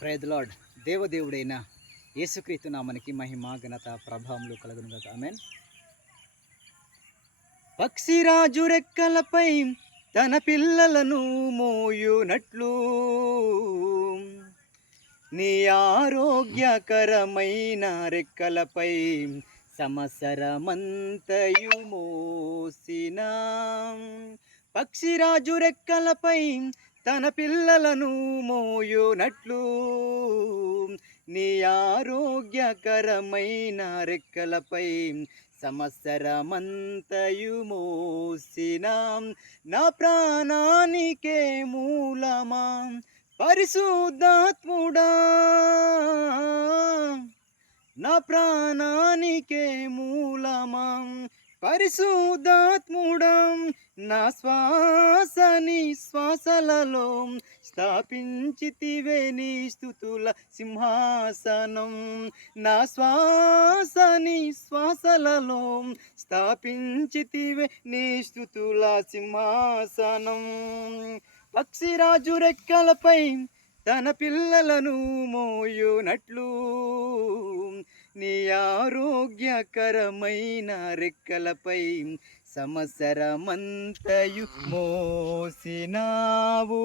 Praise lord దేవదేవుడైన యేసుక్రీస్తు నామనికి మహిమ ఘనత ప్రభావంలో కలుగును గాక ఆమెన్ పక్షిరాజు రెక్కలపై తన పిల్లలను మోయునట్లు. నీ ఆరోగ్యకరమైన రెక్కలపై సమసరమంతయు మోసిన. పక్షిరాజు రెక్కలపై తన పిల్లలను మోయునట్లు. నీ ఆరోగ్యకరమైన రెక్కలపై సంవత్సరమంతయు మోసిన. నా ప్రాణానికే మూలమా? పరిశుద్ధాత్ముడా. నా ప్రాణానికే మూలమా? పరిశుద్ధాత్ముడం నా శ్వాసని శ్వాసలలో స్థాపించితివే నీ స్థుతుల సింహాసనం. నా శ్వాసని శ్వాసలలో స్థాపించితివే నీ స్థుతుల సింహాసనం. పక్షిరాజు రెక్కలపై తన పిల్లలను మోయునట్లు నీ ఆరోగ్యకరమైన రెక్కలపై సంవత్సరమంతయు మోసినావు.